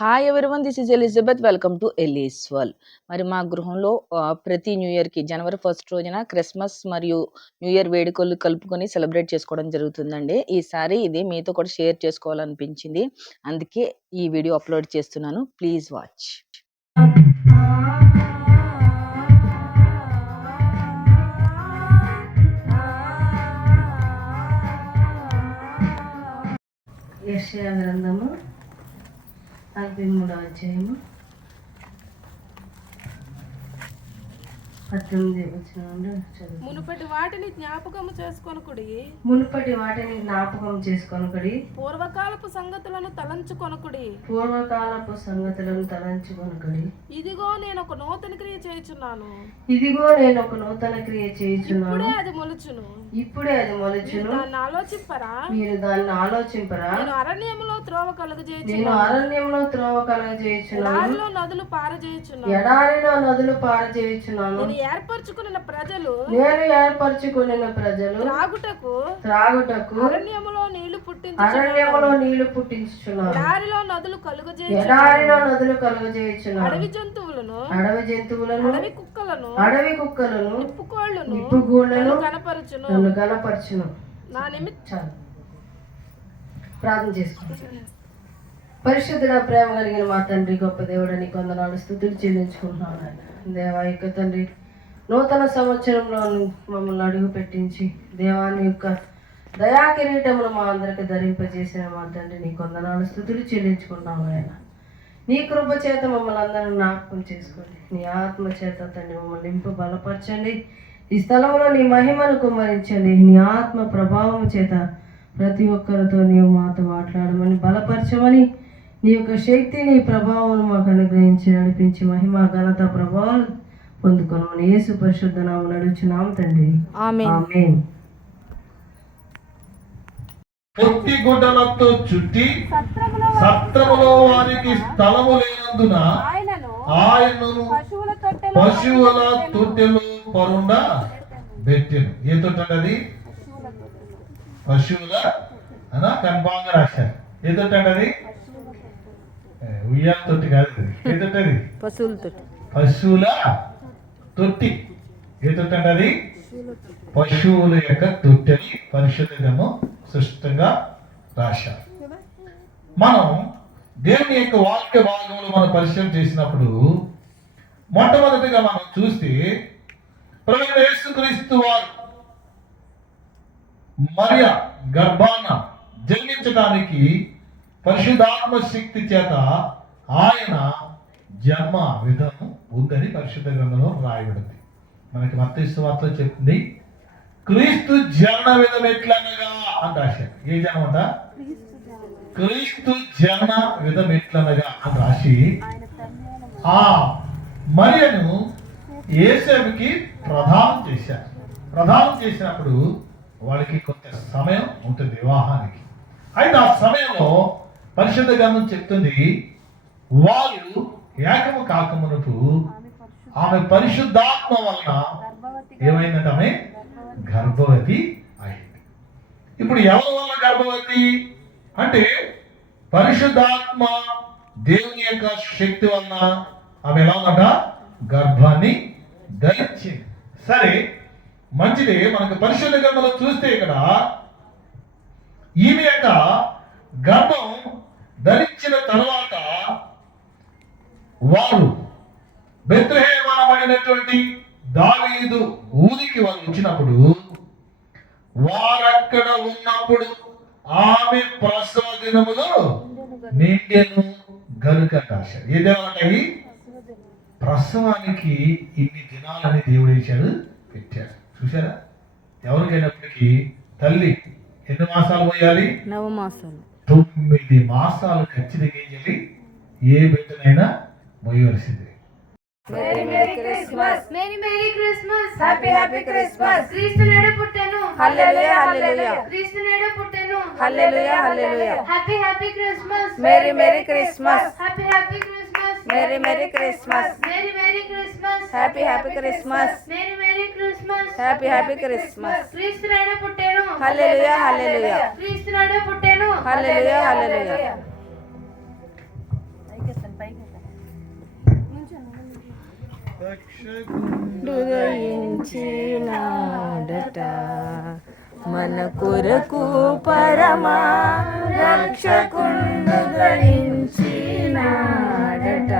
Hi everyone, this is Elizabeth. Welcome to Ellie's world. మరి మా గృహంలో ప్రతి న్యూ ఇయర్‌కి జనవరి 1 రోజున క్రిస్మస్ మరియు న్యూ ఇయర్ వేడుకలు కలుపుకొని సెలబ్రేట్ చేసుకోవడం జరుగుతుందండి. ఈసారి ఇది మీతో కూడా షేర్ చేసుకోవాలనిపించింది. అందుకే ఈ వీడియో అప్లోడ్ చేస్తున్నాను. Please watch. యెషయా గ్రంథము 43వ అధ్యాయము 18 వచనం నుండి చదువు. మునుపటి వాటిని జ్ఞాపకము చేసుకొనుకుడి. పూర్వకాలపు సంగతులను తలంచుకొనుకుడి. ఇదిగో నేను ఒక నూతన క్రియ చేయుచున్నాను. ఇప్పుడే అది మొలుచును. మీరు దాన్ని ఆలోచింపరా? నేను అరణ్యములో త్రోవ కలుగజేయుచున్నాను. ఎడారిలో నదులు పారజేయుచున్నాను. నేను ఏర్పరచుకున్న ప్రజలు త్రాగుటకు అరణ్యములో నీళ్లు పుట్టించుచున్నారు. ఎడారిలో నదులు కలుగజేయుచున్నారు. అడవి జంతువులను అడవి కుక్కలను నిప్పుకోళ్లను కనపరచును. నా నిమిత్తం ప్రార్థన చేసుకుంటాను. పరిశుద్ధుడ, ప్రేమ కలిగిన మా తండ్రి, గొప్ప దేవుడు, నీకు వందనాలు, స్తుతులు చెల్లించుకుంటున్నాను. దేవా, యొక్క తండ్రి, నూతన సంవత్సరంలో మమ్మల్ని అడుగు పెట్టించి దేవాని యొక్క దయా కిరీటమును మా అందరికి ధరింపజేసిన మా తండ్రి, నీకు వందనాలు, స్తుతులు చెల్లించుకుంటున్నాము. ఆయన నీ కృప చేత మమ్మల్ని అందరం జ్ఞాపకం చేసుకోండి. నీ ఆత్మ చేత తండ్రి మమ్మల్ని నింపు బలపరచండి. ఈ స్థలంలో నీ మహిమను కుమ్మరించండి. నీ ఆత్మ ప్రభావం చేత ప్రతి ఒక్కరితో నీవు మాతో మాట్లాడమని, బలపరచమని, నీ యొక్క శక్తిని, ప్రభావం మాకు అనుగ్రహించి నడిపించి మహిమ ఘనత ప్రభావాలు పొందుకోమని యేసు పరిశుద్ధ నామమున అడుగుచున్నాము తండ్రి, ఆమేన్. పొత్తి గుడ్డలతో చుట్టి సత్రములో వారికి స్థలము లేనందున ఆయనను పశువుల తొట్టెలో పరుండ పెట్టెను. ఏ తొట్టె అది? పశువుల కన్ఫామ్గా రాశారు. ఏ తొట్టె అది? ఉయ్యాల తొట్టి కాదు. ఏ తొట్టె అది? పశువుల తొట్టి. ఏ తొట్టె అది? పశువుల యొక్క తొట్టెని పరిశుద్ధ గ్రంథం స్పష్టంగా రాశారు. మనం దేవుని యొక్క వాక్య భాగంలో మనం పరిశీలన చేసినప్పుడు మొట్టమొదటిగా మనం చూస్తే ప్రభువైన యేసుక్రీస్తు వారు మరియ గర్భాన జన్మించడానికి పరిశుద్ధాత్మ శక్తి చేత ఆయన జన్మ విధానం ఉందని పరిశుద్ధ గ్రంథంలో రాయబడింది. మనకి మత్తయి సువార్తలో చెప్తుంది, క్రీస్తు జనన విధం ఎట్లనగా అని రాశారు. ఏ జనం అంట? క్రీస్తు జనన విధం ఎట్లనగా అని రాసి ఆ మరియను యేసేపుకి ప్రదానం చేశారు. ప్రదానం చేసినప్పుడు వాళ్ళకి కొంత సమయం ఉంటుంది వివాహానికి. అయితే ఆ సమయంలో పరిశుద్ధ గ్రంథం చెప్తుంది, వాళ్ళు ఏకము కాకమునకు ఆమె పరిశుద్ధాత్మ వలన ఏమైందంటే ఆమె గర్భవతి అయింది. ఇప్పుడు ఎవరి వల్ల గర్భవతి అంటే పరిశుద్ధాత్మ దేవుని యొక్క శక్తి వలన ఆమె ఎలా ఉందంట? గర్భాన్ని ధరించింది. సరే, మంచిదే. మనకు పరిశుద్ధ గ్రంథంలో చూస్తే ఇక్కడ ఈమె యొక్క గర్భం ధరించిన తర్వాత వారు బెత్లెహేమనబడినటువంటి దావీదు ఊరికి వారు వచ్చినప్పుడు వారక్కడ ఉన్నప్పుడు ఆమె ప్రసవ దినములో నిండెను గనుక రాశారు. ఏదేమంటాయి? ప్రసవానికి ఇన్ని దినాలని దేవుడు వేశాడు, పెట్టాడు. చూసారా? ఎవరికైనప్పటికీ తల్లి ఎన్ని మాసాలు పోయాలి? 9 మాసాలు. 9 మాసాలు ఖచ్చితంగా ఏం చేయాలి? ఏ బిడ్డనైనా మోయవలసిందే. Merry merry Christmas, merry merry Christmas, happy happy Christmas. క్రీస్తు నేడు పుట్టెను, హల్లెలూయా హల్లెలూయా. క్రీస్తు నేడు పుట్టెను, హల్లెలూయా హల్లెలూయా. Happy happy Christmas, merry merry Christmas, happy happy Christmas, merry merry Christmas, merry merry Christmas, happy happy Christmas, merry merry Christmas, happy happy Christmas. క్రీస్తు నేడు పుట్టెను, హల్లెలూయా హల్లెలూయా. క్రీస్తు నేడు పుట్టెను, హల్లెలూయా హల్లెలూయా. ఉదయించినాడట మన కొరకు పరమా రక్షకుండు ఉదయించినాడట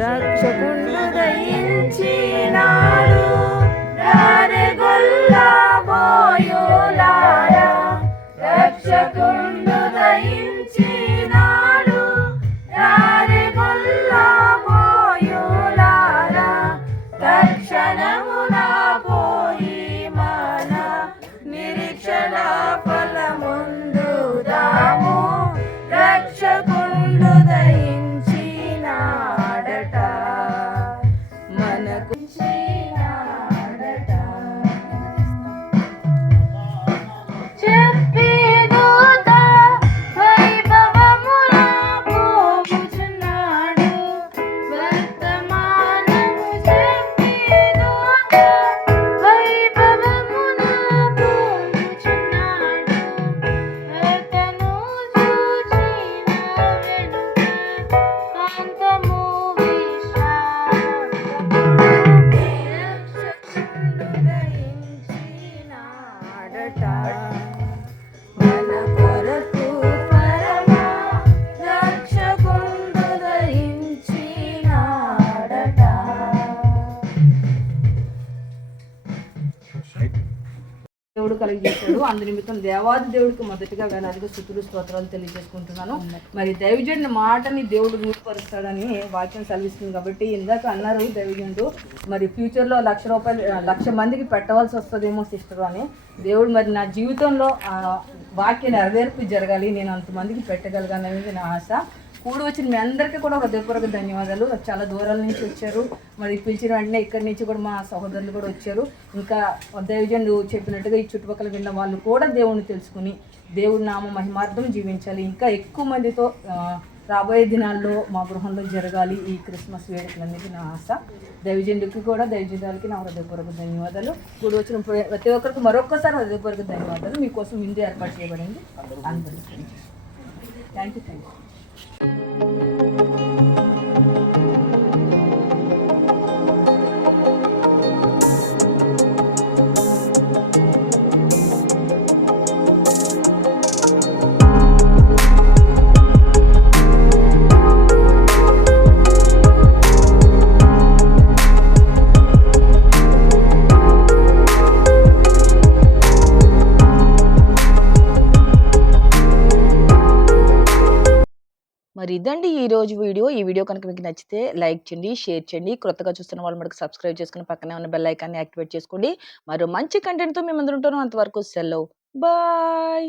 రక్షకుండు ఉదయించినాడు రారెగొల్లా బోయులారా రక్షకుండు ఉదయించినాడు రారెగొల్లా బోయులారా తక్షణమున పోయి మన నిరీక్షణ ఫలముందుదాము రక్షకుండు దయించినాడట మనకు చినాడట చెప్పేదూత వైభవమున పోగుచున్నాడు వర్తమానము చెప్పేదూత వైభవమున పోగుచున్నాడు అతను చూచిన వెనుక కాంతము రక్షకుండు దయించినాడట మన కొరకు పరమా రక్షకుండు దయించినాడట దేవుడు కలిగజేశాడు. అందు నిమిత్తం దేవాది దేవుడికి మొదటిగా వేలాదిగా స్తుతులు స్తోత్రాలు తెలియజేసుకుంటున్నాను. మరి దైవజనుడి మాటని దేవుడు రూపరుస్తాడని వాక్యం సెలవిస్తుంది కాబట్టి ఇందాక అన్నారు దైవజనుడు మరి ఫ్యూచర్లో ₹1,00,000 1,00,000 మందికి పెట్టవలసి వస్తుందేమో సిస్టర్ అని. దేవుడు మరి నా జీవితంలో వాక్య నెరవేర్పు జరగాలి, నేను అంతమందికి పెట్టగలగాలనేది నా ఆశ. కూడి వచ్చిన మీ అందరికీ కూడా హృదయపూర్వక ధన్యవాదాలు. చాలా దూరాల నుంచి వచ్చారు, మరి పిలిచిన వెంటనే ఇక్కడి నుంచి కూడా మా సహోదరులు కూడా వచ్చారు. ఇంకా దైవజనుడు చెప్పినట్టుగా ఈ చుట్టుపక్కల విన్న వాళ్ళు కూడా దేవుణ్ణి తెలుసుకుని దేవుడి నామ మహిమార్థం జీవించాలి. ఇంకా ఎక్కువ మందితో రాబోయే దినాల్లో మా గృహంలో జరగాలి ఈ క్రిస్మస్ వేడుకలనేది నా ఆశ. దైవజనుడికి కూడా దైవజనులకి నా హృదయపూర్వక ధన్యవాదాలు. కూడి వచ్చిన ప్రతి ఒక్కరికి మరొక్కసారి హృదయపూర్వక ధన్యవాదాలు. మీకోసం విందు ఏర్పాటు చేయబడింది. అందరూ థ్యాంక్ యూ. మరి ఇదండి ఈరోజు వీడియో. ఈ వీడియో కనుక మీకు నచ్చితే లైక్ చేయండి, షేర్ చేయండి. కొత్తగా చూస్తున్న వాళ్ళు మనకు సబ్స్క్రైబ్ చేసుకుని పక్కనే ఉన్న బెల్ ఐకాన్ని యాక్టివేట్ చేసుకోండి. మరో మంచి కంటెంట్తో మేము అందరూ ఉంటాను. అంతవరకు సెలవు, బాయ్.